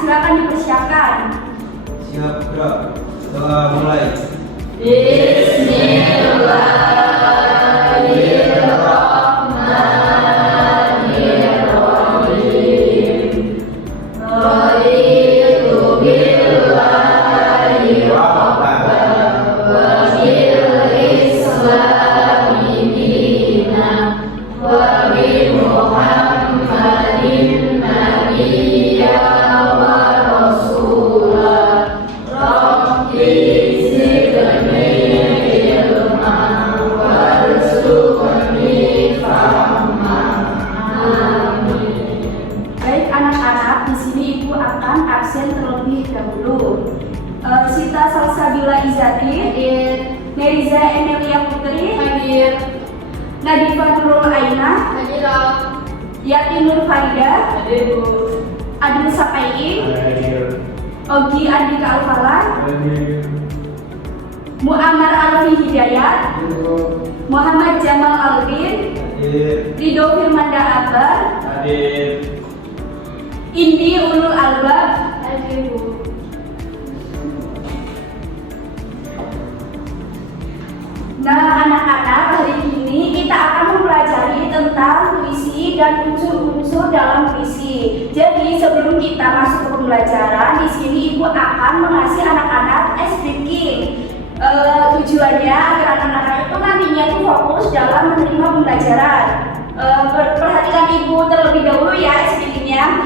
Silakan dipersiapkan. Siap, gerak. Doa mulai. Bismillahirrahmanirrahim. Raditu billahi rabban wa bil islami dinan wa bi Muhammadin nabiyya terlebih dahulu. Sita Salsabila Izati hadir. Neriza Emilia Putri hadir. Nadifa Nurul Aina hadir. Yati Nur Farida hadir. Adil Sapai hadir. Ogi Andika Alfalan hadir. Muammar Alfi Hidayat hadir. Muhammad Jamal Albin hadir. Ridho Firmanda Akbar hadir. Indi Ulul Albab hadir. Nah, anak-anak, hari ini kita akan mempelajari tentang puisi dan unsur-unsur dalam puisi. Jadi sebelum kita masuk ke pembelajaran, di sini Ibu akan mengasih anak-anak ice breaking. Tujuannya agar anak-anak itu nantinya tuh fokus dalam menerima pembelajaran. Perhatikan Ibu terlebih dahulu ya ice breakingnya.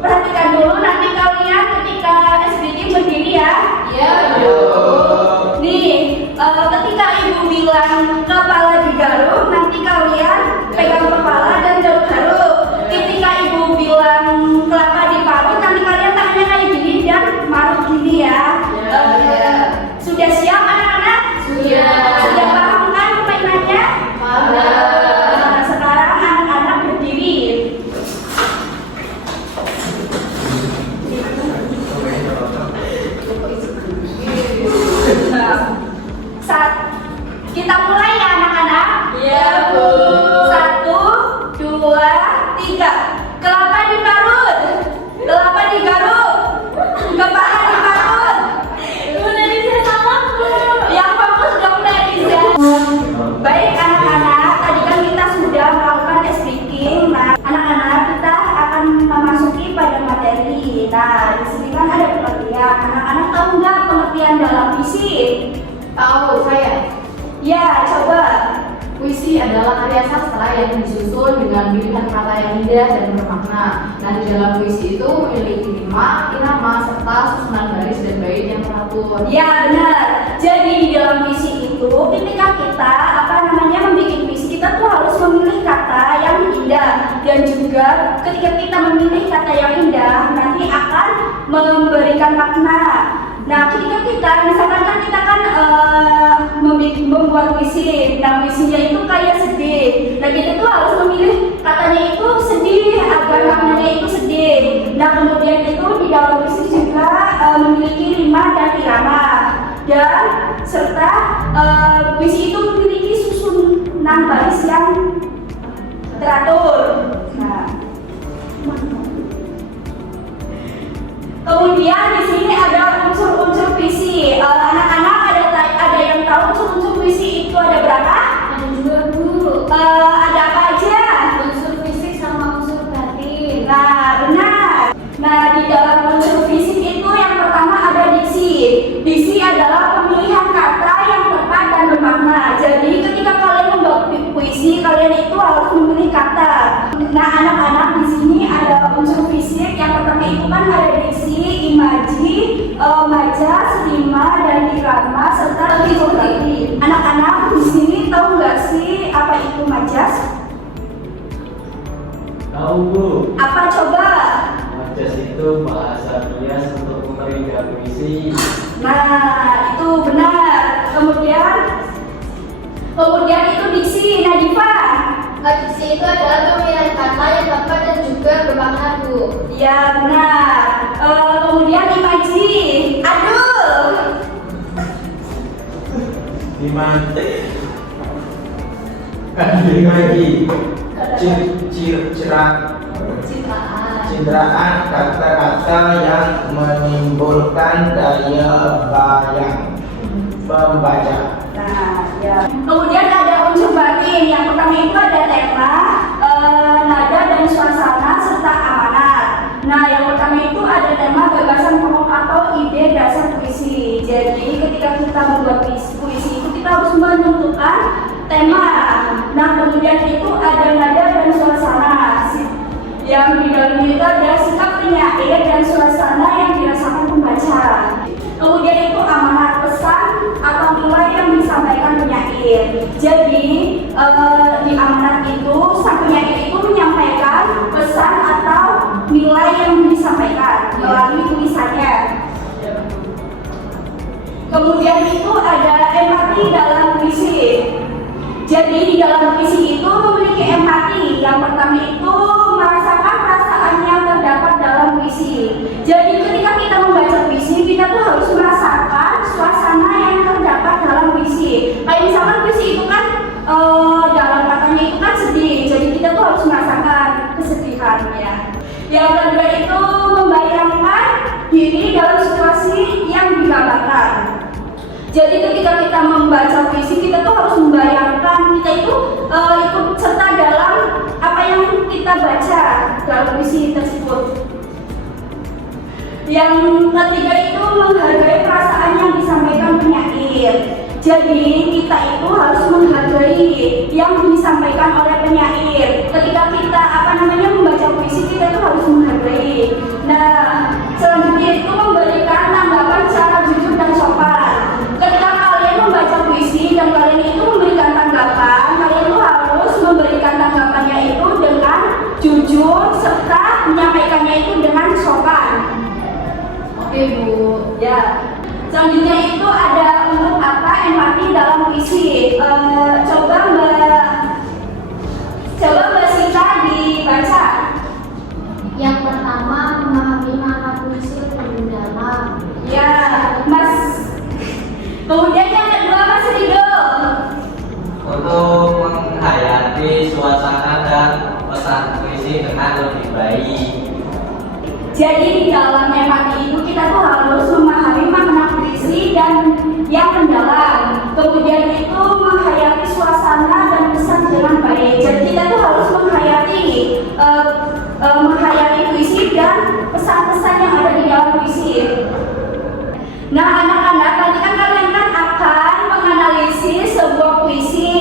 Perhatikan dulu nanti kalian ketika ice breaking berdiri ya. Nih, ketika Ibu bilang kepala digaruk, nanti kalian pegang kepala dan garuk-garuk. Ketika Ibu bilang kelapa diparut, nanti kalian tangannya kayak gini dan marut gini ya. Sudah siap anak-anak? Sudah paham kan permainannya? Nah, sekarang anak-anak berdiri. Kita mulai ya anak-anak? Iya, Bu. 1, 2, 3. Kelapa diparut, kelapa digaruk, kepala diparut. Udah bisa salah, Bu. Yang fokus dong Neriza. Baik anak-anak, tadi kan kita sudah melakukan ice breaking. Nah, anak-anak kita akan memasuki pada materi. Nah, di sini kan ada pengertian. Anak-anak tahu nggak pengertian dalam puisi? Tahu saya. Ya, coba. Puisi adalah karya sastra yang disusun dengan pilihan kata yang indah dan bermakna. Nah, di dalam puisi itu memiliki rima, irama, serta susunan baris dan bait yang teratur. Ya, benar. Jadi di dalam puisi itu ketika kita membuat puisi, kita tuh harus memilih kata yang indah, dan juga ketika kita memilih kata yang indah nanti akan memberikan makna. Nah, ketika kita misalkan kan kita kan membuat puisi, nah puisinya itu kayak sedih. Nah, kita tuh harus memilih katanya itu sedih agar maknanya itu sedih. Nah, kemudian itu di dalam puisi juga memiliki rima dan irama, dan serta puisi itu memiliki susunan baris yang teratur. Nah, kemudian di sini ada unsur-unsur puisi. Anak-anak ada yang tahu unsur-unsur puisi itu ada berapa? Ada juga, Bu. Ada apa aja? Unsur fisik sama unsur batin. Nah, benar. Nah, di Nah, anak-anak di sini ada unsur fisik. Yang pertama itu kan ada diksi, imaji, majas, rima, dan irama serta geografi. Anak-anak di sini tahu nggak sih apa itu majas? Tahu Bu, Apa coba? majas itu bahasa bias untuk memeringkat puisi. Nah, itu benar. Kemudian itu diksi, Nadifa. Diksi itu adalah pemilihan kata yang tepat dan juga bermakna, Bu. Ya benar. Kemudian imaji, Adul. Imaji. Citraan kata-kata yang menimbulkan daya bayang pembaca. Nah, ya. Kemudian ada unsur batin. Yang pertama itu ada tema, nada dan suasana serta amanat. Nah, yang pertama itu ada tema, gagasan pokok atau ide dasar puisi. Jadi ketika kita membuat puisi itu kita harus menentukan tema. Nah, kemudian itu ada nada dan suasana. Yang di dalam itu ada sikap penyair dan suasana yang dirasakan pembaca. Kemudian itu amanat, pesan atau nilai yang disampaikan penyair. Jadi di amanat itu sang penyair itu menyampaikan pesan atau nilai yang disampaikan melalui tulisannya. Kemudian itu ada empati dalam puisi. Jadi di dalam puisi itu memiliki empati. Yang pertama itu merasakan perasaan yang terdapat dalam puisi. Jadi ketika kita membaca puisi, kita tuh harus merasakan suasana yang terdapat dalam puisi. Kayak misalkan puisi itu kan dalam katanya itu kan sedih. Jadi kita tuh harus merasakan kesedihannya. Yang kedua itu membayangkan diri dalam situasi yang digambarkan. Jadi ketika kita membaca puisi, kita tuh harus membayangkan kita itu ikut serta dalam apa yang kita baca dalam puisi tersebut. Yang ketiga itu menghargai perasaan yang disampaikan penyair. Jadi kita itu harus menghargai yang disampaikan oleh penyair. Ketika kita membaca puisi, kita itu harus menghargai. Nah, selanjutnya itu memberikan tanggapan secara jujur dan sopan. Ketika kalian membaca puisi dan kalian itu memberikan tanggapan, kalian itu harus memberikan tanggapannya itu dengan jujur serta menyampaikannya itu dengan sopan. Oke Bu. Ya. Selanjutnya itu ada untuk apa empati dalam puisi. Coba Mbak Sita dibaca. Yang pertama, memahami makna puisi lebih dalam. Ya, Mas. Kemudian yang kedua Mas Rido. Untuk menghayati suasana dan pesan puisi dengan lebih baik. Jadi di dalam empati itu kita tuh harus memahami makna puisi dan yang mendalam. Kemudian itu menghayati suasana dan pesan dengan baik. Jadi kita tuh harus menghayati puisi dan pesan-pesan yang ada di dalam puisi. Nah, anak-anak, nanti kan kalian kan akan menganalisis sebuah puisi.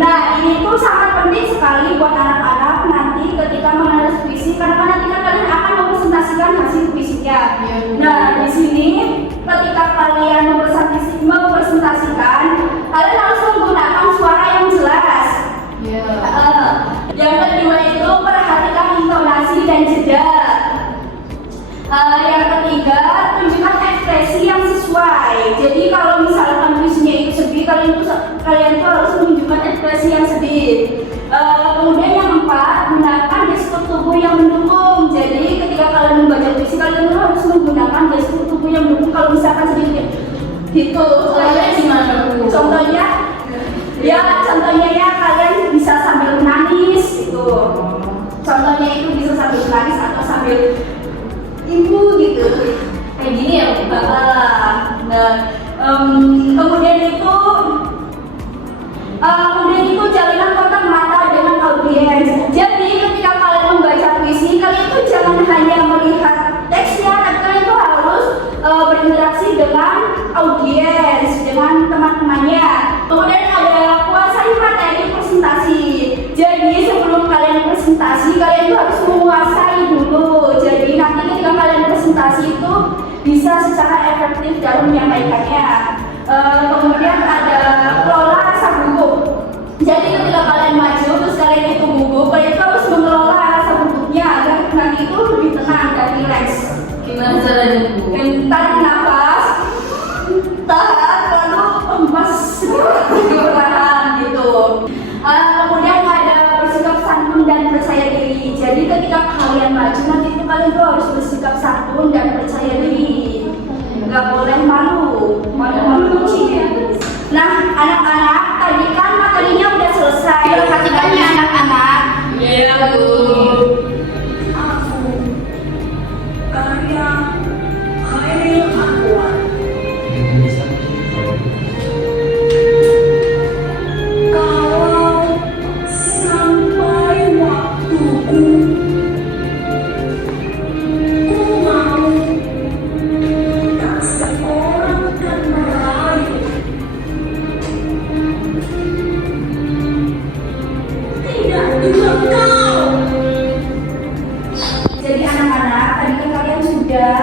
Nah, ini tuh sangat penting sekali buat anak-anak nanti ketika menganalisis puisi, karena nanti kan kalian akan mempresentasikan hasil puisinya. Nah, di sini ketika kalian mempresentasikan, kalian harus menggunakan suara yang jelas. Yang kedua itu perhatikan intonasi dan jeda. Yang ketiga, tunjukkan ekspresi yang sesuai. Jadi kalau misalkan puisinya itu sedih, kalian tuh harus menunjukkan ekspresi yang sedih. Kemudian yang keempat, gunakan gestur tubuh yang mendukung. Jadi ketika kalian membaca puisi, kalian tuh harus menggunakan gestur tubuh yang mendukung. Kalau misalkan sedih gitu, kalian gimana? Contohnya ya kalian bisa sambil menangis gitu. Contohnya itu bisa sambil menangis atau sambil ibu gitu, kayak gini ya Mbak. Kemudian itu jalinan kontak mata dengan audiens. Jadi ketika kalian membaca puisi, kalian itu jangan hanya melihat teksnya, tapi kalian itu harus berinteraksi dengan audiens, dengan teman-temannya. Kemudian ada kuasai materi presentasi. Jadi sebelum kalian presentasi, presentasi itu bisa secara efektif dalam menyampaikannya. Kemudian ada kelola rasa gugup. Jadi ketika kalian maju terus kalian itu gugup, kalian itu harus mengelola rasa gugupnya agar nanti itu lebih tenang dan rileks. Gimana caranya, Bu? Tarik nafas, tahan, lalu emas perlahan gitu. Kemudian ada bersikap santun dan percaya diri. Jadi ketika kalian maju nanti itu kalian tuh harus bersikap santun dan percaya diri. Nggak boleh malu kucing. Nah, anak-anak, tadi kan materinya udah selesai. Perhatikan ya anak-anak. Iya, Bu. Aku karya Khairil Anwar. Kalau sampai waktuku, ku mau tak seorang dan meraih. Tidak juga kau. Jadi anak-anak, tadi kan kalian sudah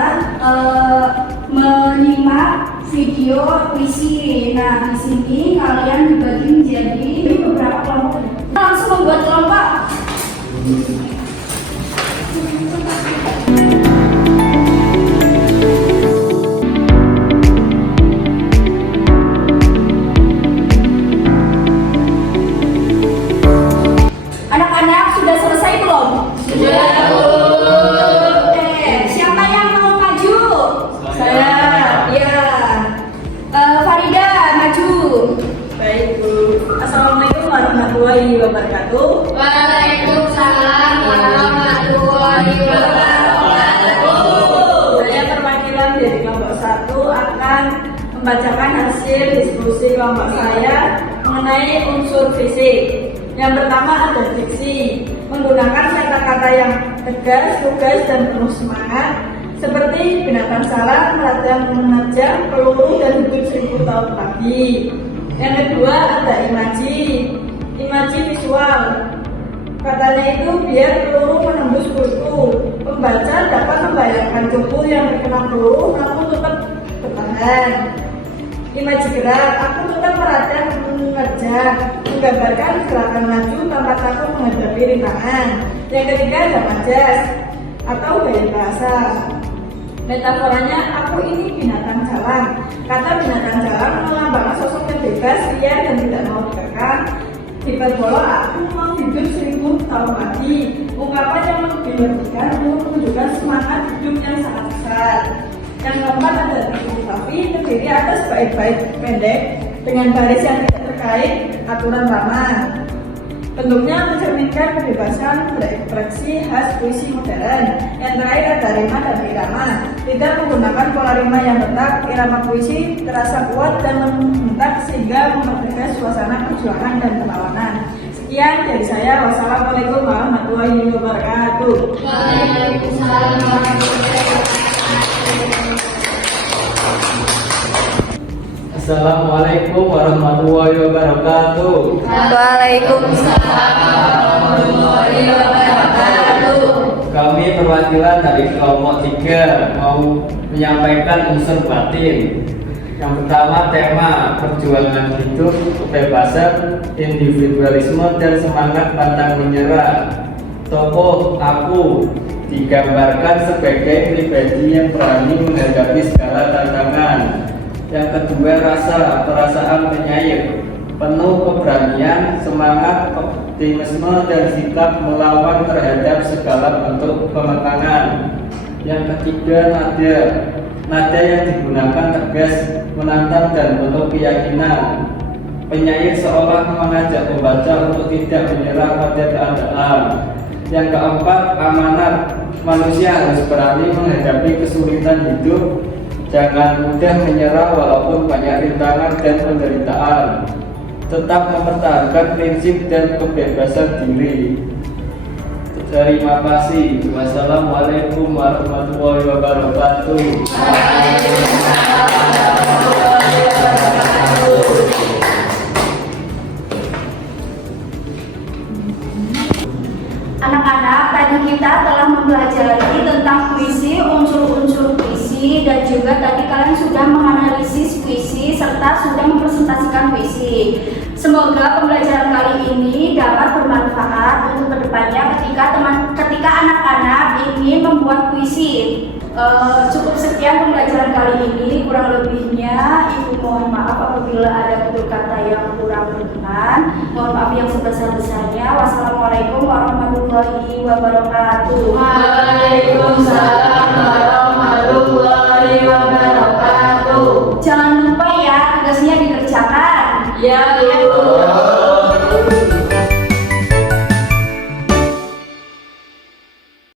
menyimak video puisi. Nah, di sini kalian dibagi menjadi beberapa kelompok. Langsung membuat kelompok. Anak-anak sudah selesai belum? Sudah, Bu. Siapa yang mau maju? Saya. Ya. Farida maju. Baik Bu. Assalamualaikum warahmatullahi wabarakatuh. Waalaikumsalam warahmatullahi wabarakatuh. Saya perwakilan dari kelompok 1 akan membacakan hasil diskusi kelompok saya mengenai unsur fisik. Yang pertama ada diksi, menggunakan kata-kata yang tegas, lugas, dan penuh semangat seperti binatang salah, meladang menajam, peluru, dan hidup 1000 tahun lagi. Yang kedua ada imaji visual. Katanya itu biar peluru menembus kulku. Pembaca dapat membayangkan tubuh yang terkena peluru namun tetap bertahan. Imaji gerak, aku tetap meradang mengerjak, menggambarkan gerakan maju tanpa takut menghadapi rintangan. Yang ketiga ada majas atau gaya bahasa. Metaforanya, aku ini binatang jalan. Kata binatang jalan melambangkan sosok yang bebas, liar, dan tidak mau dikekang. Hiperbola, aku mau hidup 1000 tahun lagi. Ungkapan yang lebih-lebihkan untuk menunjukkan semangat hidup yang sangat besar. Yang keempat ada tipografi, terdiri atas bait-bait pendek dengan baris yang tidak terkait aturan lama. Bentuknya mencerminkan kebebasan berekspresi khas puisi modern. Yang terakhir ada rima dan irama. Tidak menggunakan pola rima yang tetap, irama puisi terasa kuat dan membentang sehingga mempertegas suasana perjuangan dan perlawanan. Sekian dari saya. Wassalamualaikum warahmatullahi wabarakatuh. Waalaikumsalam warahmatullahi wabarakatuh. Assalamualaikum warahmatullahi wabarakatuh. Waalaikumsalam warahmatullahi wabarakatuh. Kami perwakilan dari kelompok 3 mau menyampaikan unsur batin. Yang pertama tema perjuangan hidup, kebebasan, individualisme, dan semangat pantang menyerah. Tokoh aku digambarkan sebagai pribadi yang berani menghadapi segala tantangan. Yang kedua perasaan penyayang, penuh keberanian, semangat, optimisme, dan sikap melawan terhadap segala bentuk pengekangan. Yang ketiga nada yang digunakan tegas, menantang, dan penuh keyakinan. Penyair seolah mengajak pembaca untuk tidak menyerah pada keadaan. Yang keempat amanat, manusia harus berani menghadapi kesulitan hidup. Jangan mudah menyerah walaupun banyak rintangan dan penderitaan. Tetap mempertahankan prinsip dan kebebasan diri. Terima kasih. Wassalamualaikum warahmatullahi wabarakatuh. Anak-anak, tadi kita telah mempelajari tentang puisi, unsur-unsur juga tadi kalian sudah menganalisis puisi serta sudah mempresentasikan puisi. Semoga pembelajaran kali ini dapat bermanfaat untuk kedepannya ketika anak-anak ingin membuat puisi. Cukup sekian pembelajaran kali ini, kurang lebihnya Ibu mohon maaf apabila ada tutur kata yang kurang berkenan. Mohon maaf yang sebesar-besarnya. Wassalamualaikum warahmatullahi wabarakatuh. Waalaikumsalam warahmatullahi wabarakatuh. Jangan lupa ya tugasnya dikerjakan. Ya,